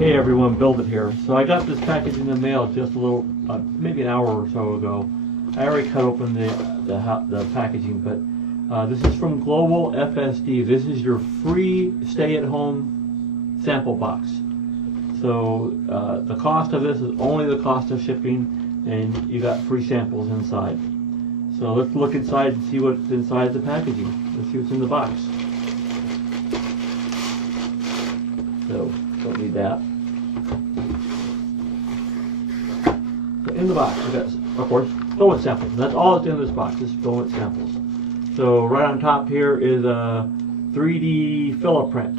Hey everyone, Build It here. So I got this package in the mail just a little, maybe an hour or so ago. I already cut open the packaging, but this is from Global FSD. This is your free stay-at-home sample box. So the cost of this is only the cost of shipping, and you got free samples inside. So let's look inside and see what's inside the packaging. Let's see what's in the box. So don't need that. So in the box, we got, of course, filament samples. That's all that's in this box, is filament samples. So right on top here is a 3D Filament.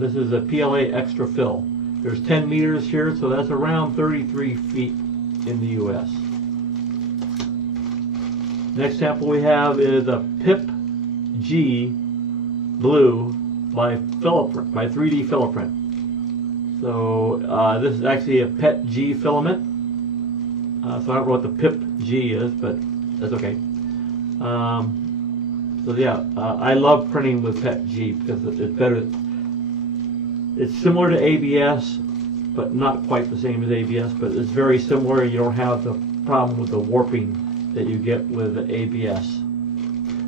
This is a PLA extra fill. There's 10 meters here, so that's around 33 feet in the US. Next sample we have is a PIP G blue by 3D Filament. So this is actually a PET G filament. So I don't know what the PIP G is, but that's okay. So yeah, I love printing with PET G because it's better. It's similar to ABS, but not quite the same as ABS, but it's very similar. You don't have the problem with the warping that you get with the ABS.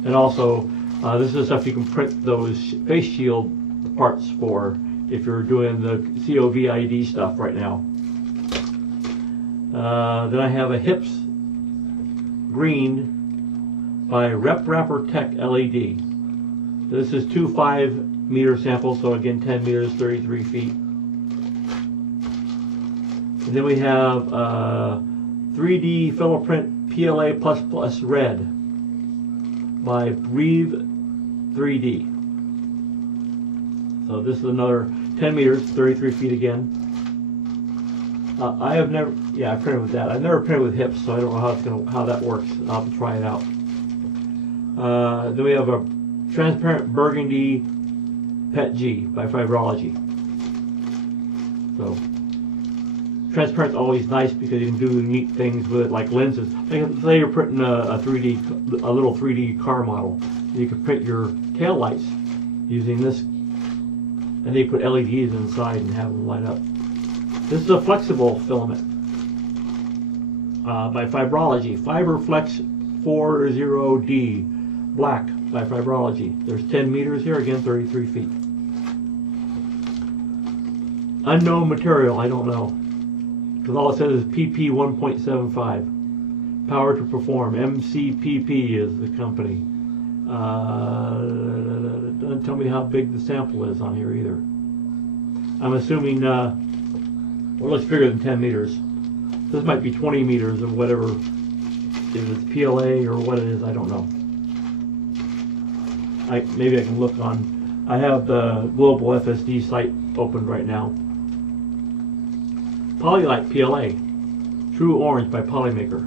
And also, this is stuff you can print those face shield parts for if you're doing the COVID stuff right now. Then I have a HIPS green by Rep Wrapper Tech LED. This is two 5-meter samples, so again 10 meters, 33 feet. And then we have 3D Filament PLA++ red by Breathe 3D. So this is another 10 meters, 33 feet again. I have never, I printed with that. I've never printed with HIPS, so I don't know how that works. I'll have to try it out. Then we have a transparent burgundy PET G by Fibrology. So transparent's always nice because you can do neat things with it, like lenses. Like, say you're printing a little 3D car model. You can print your tail lights using this, and they put LEDs inside and have them light up. This is a flexible filament by Fibrology. FiberFlex 40D black by Fibrology. There's 10 meters here, again 33 feet. Unknown material, I don't know, because all it says is PP 1.75. Power to Perform. MCPP is the company. Doesn't tell me how big the sample is on here either. I'm assuming, well, it's bigger than 10 meters. This might be 20 meters or whatever. If it's PLA or what it is, I don't know. Maybe I can look on. I have the Global FSD site open right now. Polylite PLA, True Orange by Polymaker.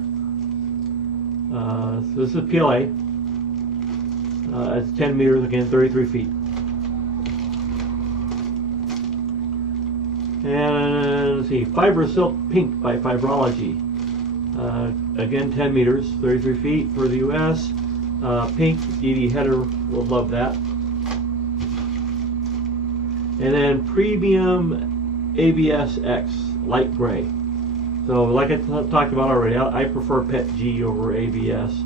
So this is PLA. It's 10 meters, again 33 feet. And let's see, Fiber Silk Pink by Fibrology. Again 10 meters, 33 feet for the US. Pink, DD Header will love that. And then Premium ABS X, light gray. So like I talked about already, I prefer PET G over ABS.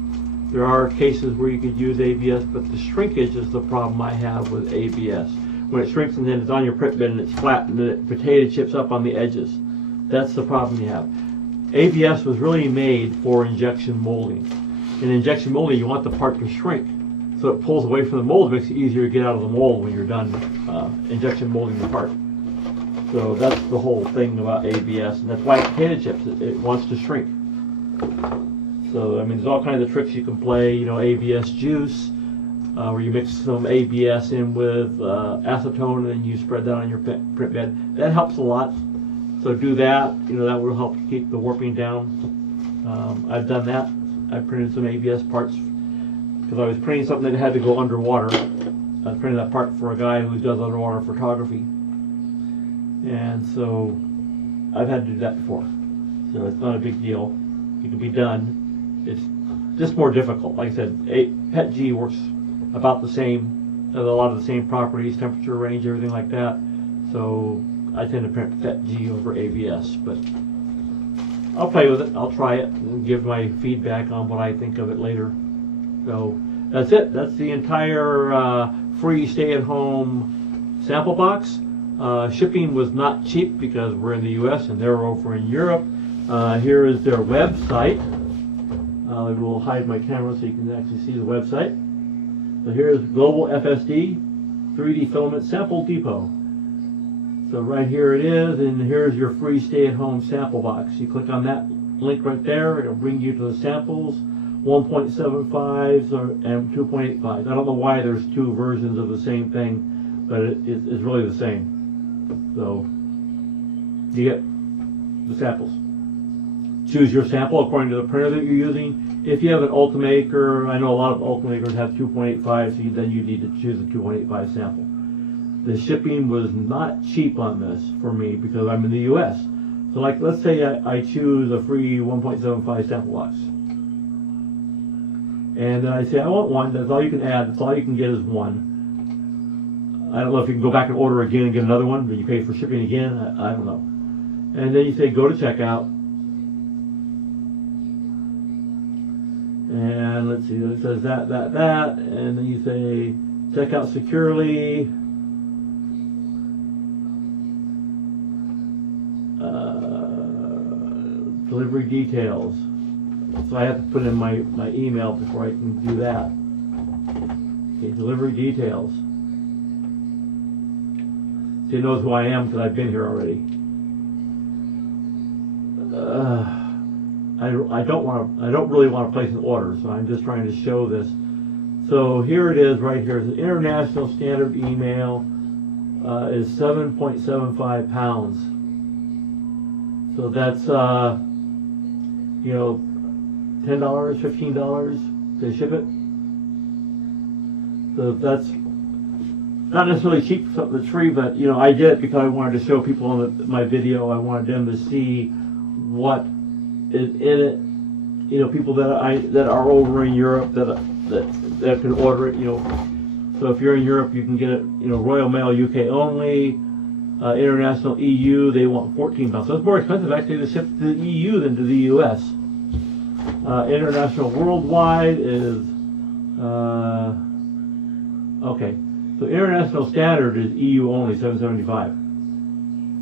There are cases where you could use ABS, but the shrinkage is the problem I have with ABS. When it shrinks and then it's on your print bed and it's flat and the potato chips up on the edges. That's the problem you have. ABS was really made for injection molding. In injection molding, you want the part to shrink, so it pulls away from the mold. It makes it easier to get out of the mold when you're done injection molding the part. So that's the whole thing about ABS, and that's why potato chips, it wants to shrink. So I mean, there's all kinds of tricks you can play. You know, ABS juice, where you mix some ABS in with acetone, and then you spread that on your print bed. That helps a lot. So do that. You know, that will help keep the warping down. I've done that. I printed some ABS parts because I was printing something that had to go underwater. I printed that part for a guy who does underwater photography, and so I've had to do that before. So it's not a big deal. It can be done. It's just more difficult. Like I said, PET G works about the same, has a lot of the same properties, temperature range, everything like that. So I tend to print PET-G over ABS, but I'll play with it. I'll try it and give my feedback on what I think of it later. So that's it. That's the entire free stay-at-home sample box. Shipping was not cheap because we're in the U.S. and they're over in Europe. Here is their website. I will hide my camera so you can actually see the website. So here's Global FSD 3D Filament Sample Depot. So right here it is, and here's your free stay-at-home sample box. You click on that link right there, it'll bring you to the samples, 1.75s and 2.85s. I don't know why there's two versions of the same thing, but it's really the same. So you get the samples. Choose your sample according to the printer that you're using. If you have an Ultimaker, I know a lot of Ultimakers have 2.85, so then you need to choose a 2.85 sample. The shipping was not cheap on this for me because I'm in the U.S. So like, let's say I choose a free 1.75 sample box. And then I say, I want one. That's all you can add. That's all you can get is one. I don't know if you can go back and order again and get another one, but you pay for shipping again. I don't know. And then you say, go to checkout. And let's see, it says that. And then you say, checkout securely. Delivery details. So I have to put in my email before I can do that. Okay, delivery details. So he knows who I am because I've been here already. I don't really want to place an order, so I'm just trying to show this. So here it is right here. The international standard email is 7.75 pounds. So that's you know, $10, $15 to ship it. So that's not necessarily cheap for something that's free, but you know, I did it because I wanted to show people on my video. I wanted them to see what is in it. You know, people that are over in Europe that can order it. You know, so if you're in Europe, you can get it. You know, Royal Mail UK only. International EU, they want 14 pounds. So it's more expensive actually to ship to the EU than to the US. International worldwide is, okay. So international standard is EU only, 775.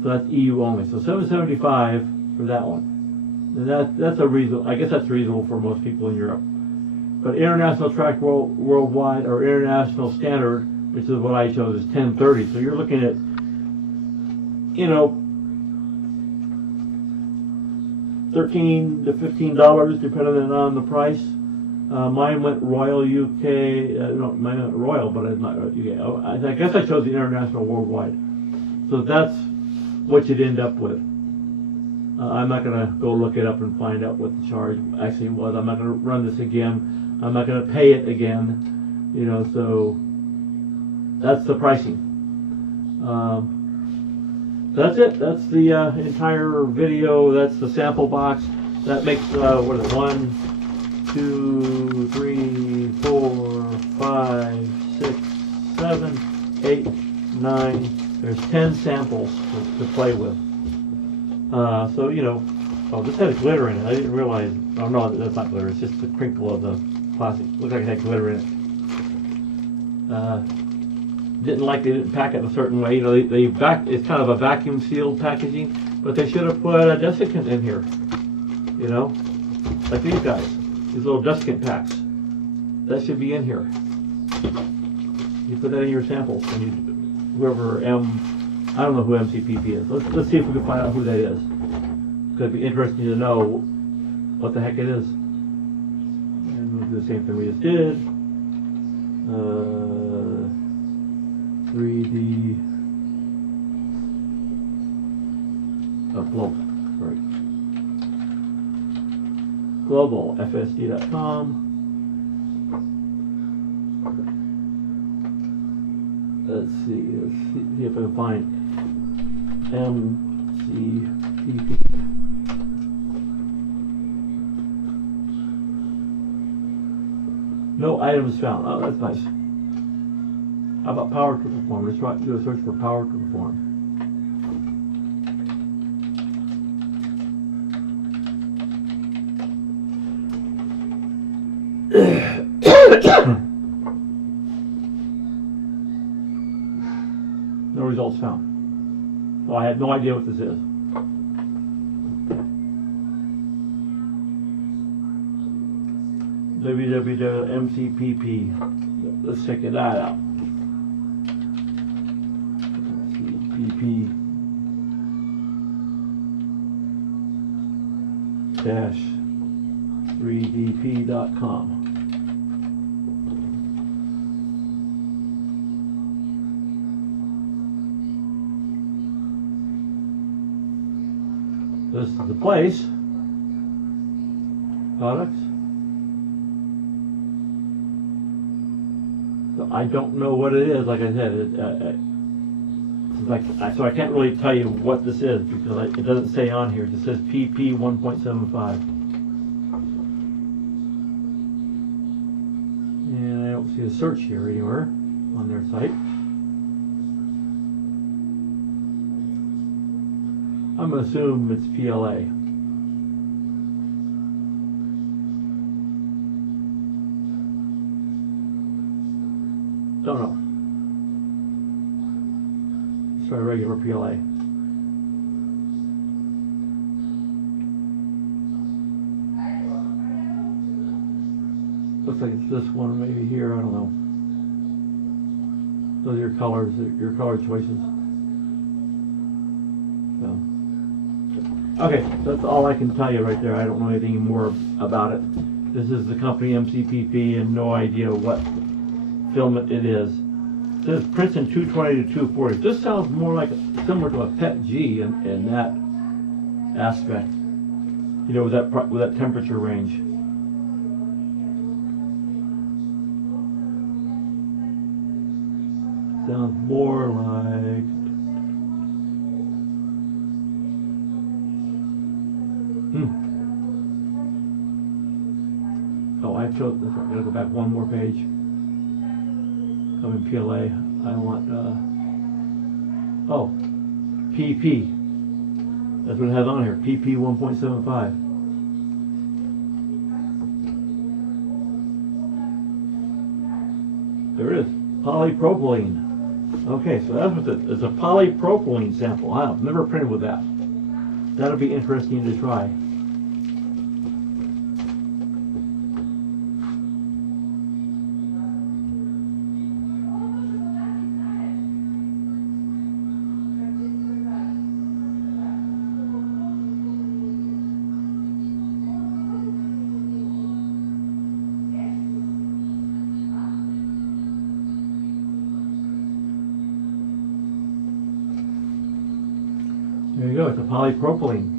So that's EU only. So 775 for that one. And that's a reasonable, I guess that's reasonable for most people in Europe. But international track worldwide or international standard, which is what I chose, is 1030. So you're looking at, you know, $13 to $15 depending on the price. Mine went Royal UK. No, mine went Royal, but it's not UK. I guess I chose the international worldwide. So that's what you'd end up with. I'm not going to go look it up and find out what the charge actually was. I'm not going to run this again. I'm not going to pay it again. You know, so that's the pricing. That's it. That's the entire video. That's the sample box. That makes what is it? 1, 2, 3, 4, 5, 6, 7, 8, 9. There's 10 samples to play with. So you know, oh, this has glitter in it. I didn't realize. Oh no, that's not glitter. It's just the crinkle of the plastic. Looks like it had glitter in it. They didn't pack it a certain way. You know, it's kind of a vacuum sealed packaging, but they should have put a desiccant in here. You know, like these guys, these little desiccant packs. That should be in here. You put that in your samples, and whoever I don't know who MCPP is. Let's see if we can find out who that is. It'd be interesting to know what the heck it is. And we'll do the same thing we just did. 3D Global, sorry. GlobalFSD.com. Let's see if I can find MCPP. No items found. Oh, that's nice. How about power to perform? Let's do a search for power to perform. No results found. So I had no idea what this is. www.mcpp. Let's check that out. mcpp -3dp.com. This is the place. Products. So I don't know what it is. Like I said, so I can't really tell you what this is because it doesn't say on here. It just says PP 1.75. And I don't see a search here anywhere on their site. I'm going to assume it's PLA. Don't know. Let's try regular PLA. Looks like it's this one maybe here, I don't know. Those are your colors, your color choices. So. Okay, that's all I can tell you right there. I don't know anything more about it. This is the company MCPP and no idea what filament it is. It says prints in 220 to 240. This sounds more like similar to a PET-G in that aspect. You know, with that temperature range. Sounds more like Oh, I chose this. I'm gonna go back one more page. I'm in PLA. I want PP. That's what it has on here. PP 1.75. There it is. Polypropylene. Okay, so that's what it's a polypropylene sample. I've never printed with that. That'll be interesting to try. There you go, it's a polypropylene.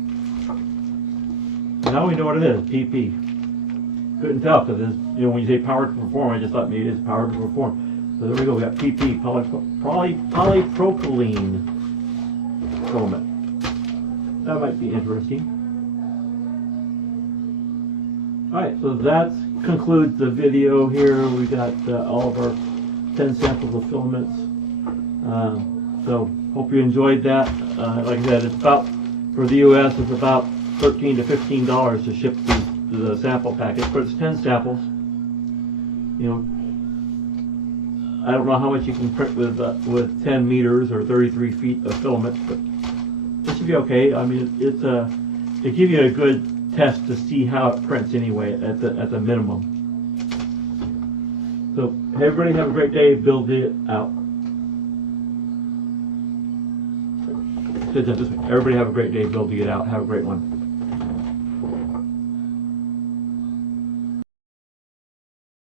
So now we know what it is, PP. Couldn't tell because when you say powered to perform, I just thought maybe it's powered to perform. So there we go, we got PP, polypropylene filament. That might be interesting. Alright, so that concludes the video here. We got all of our 10 samples of filaments. So hope you enjoyed that. Like I said, it's about, for the US, it's about $13 to $15 to ship the sample package, but it's 10 samples. You know, I don't know how much you can print with 10 meters or 33 feet of filament, but this should be okay. I mean, it gives you a good test to see how it prints anyway at the minimum. So everybody have a great day. Build it out. Everybody have a great day building it out. Have a great one.